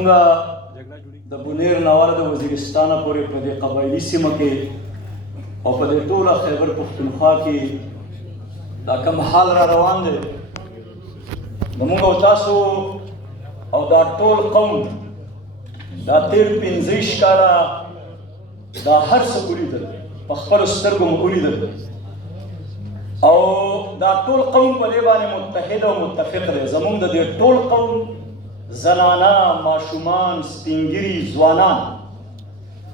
د بونیر ناوړه د وزیرستان پورې په دې قبایلي سیمه کې او په دې ټوله خیبر پښتونخوا کې دا کوم حال را روان دی زموږ او تاسو او دا ټول قوم دا تیر 15 کاله دا هر څه ولیدل په خپلو سترګو مو ولیدل او دا ټول قوم په دې باندې متحد او متفق دی زموږ د دې ټول قوم زنانا ماشومان سپینګری ځوانان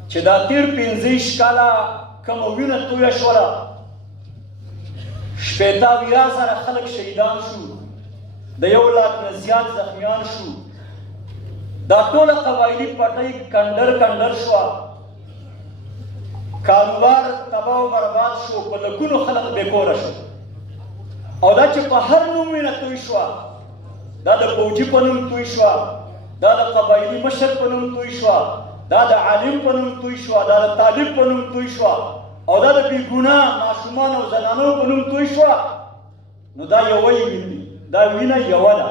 چې دا تیر 15 کاله کومه وینه تویه شوله شپېته اویا زره خلک شهیدان شو د 1 لاک نه زیات زخمیان شو دا ټوله قبایلي پټۍ کنډر شوه کاروبار تباه و برباد شو په لکونو خلک بېکوره شو او دا چې په هر نوم وینه توی شوه دا د فوجي په نوم توی شوه دا د قبایلي مشر په نوم توی شوه دا د عالم په نوم توی شوه دا د طالب په نوم توی شوه او دا د بېګناه ماشومان او زنانو په نوم توی شوه نو دا یوه وینه دا وینه یوه ده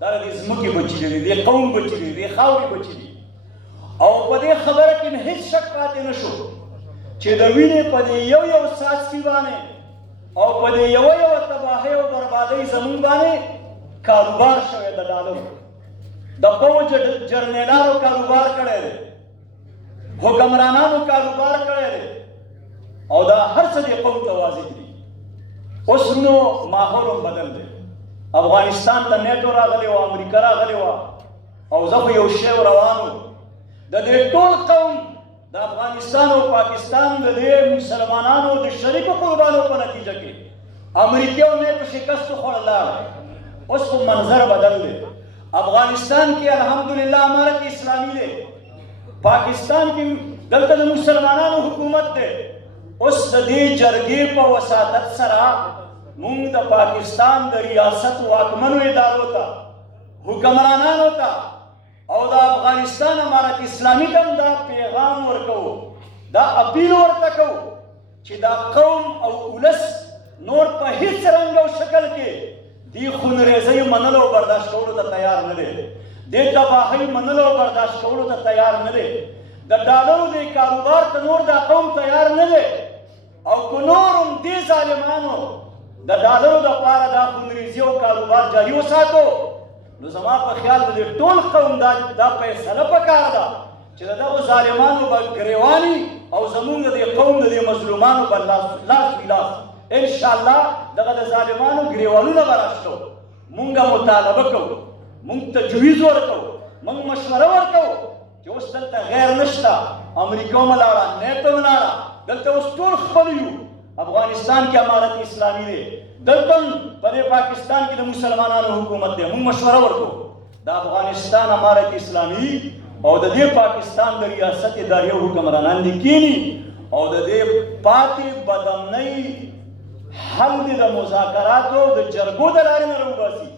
دا د ځمکې بچي دي د قوم بچي دي د خاورې بچي دي او په دې خبره کې هیڅ شک پاتې نه شو چې د وینې په دې یو څاڅکي باندې او په دې یوه تباهۍ او بربادۍ زموږ باندې کاروبار شوی د ډالرو د فوج جرنیلانو کاروبار کړی دی حکمرانانو کاروبار کړی دی او دا هر څه د قوم ته واضح دي اوس نو ماحول هم بدل دی افغانستان ته نیټو راغلی وه امریکا راغلی وه او زه خو یو شی روان وم د دې ټول قوم د افغانستان او پاکستان د دې مسلمانانو د شریکو قربانو په نتیجه کې امریکا او نیټو شکست خوړله اوس خو منظر بدل دی افغانستان کې الحمدلله امارت اسلامی دی پاکستان کې دلته د مسلمانانو حکومت دی اوس د دې جرګې په وساطت سره موږ د پاکستان د ریاست واکمنو ادارو ته حکمرانانو ته او د افغانستان امارت اسلامی ته دا پیغام ورکوو دا اپیل ورته کوو چې دا قوم او ولس نور په هیڅ رنګ او شکل کې دی خونریزۍ منلو او برداشت کولو ته تیار نه دی دې تباهۍ منلو او برداشت کولو ته تیار نه دی د ډالرو د کاروبار ته نور دا قوم تیار نه دی او که نور هم دې ظالمانو د ډالرو دپاره دا خونریزي او کاروبار جاري وساتو نو زما په خیال د دې ټول قوم دا فیصله پکار ده چې د دغو ظالمانو به ګریواني او زمونږ د دې قوم د دې مظلومانو به لاس ولاس انشاءالله دغه د ظالمانو ګریوانونه به راشو مونږ مطالبه کوو مونږ تجویز ورکوو مونږ مشوره ورکوو چې اوس دلته غیر نشته امریکا هم لاړه نیټو هم لاړه دلته اوس ټول خپل یو افغانستان کې امارت اسلامي دی دلته په دې پاکستان کې د مسلمانانو حکومت دی مونږ مشوره ورکوو د افغانستان امارت اسلامي او د دې پاکستان د ریاست ادارې او حکمرانان دې کینی او د دې پاتې بدامنۍ حل دې د مذاکراتو د جرګو د لارې نه راوباسي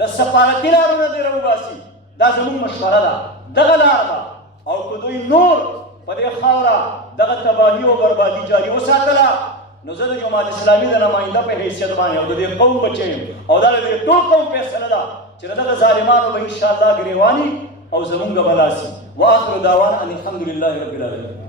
د سفارتي لارو نه دې راوباسي دا زموږ مشوره ده دغه لار ده او که دوی نور په دې خاوره دغه تباهي او بربادي جاري وساتله نو زه د جماعت اسلامي د نماینده په حیثیت باندې او د دې قوم بچی یم او دا د دې ټول قوم فیصله ده چې د دغه ظالمانو به انشاءالله ګریواني او زمونږ به لاسي واخر دعوانا ان الحمدلله رب العالمین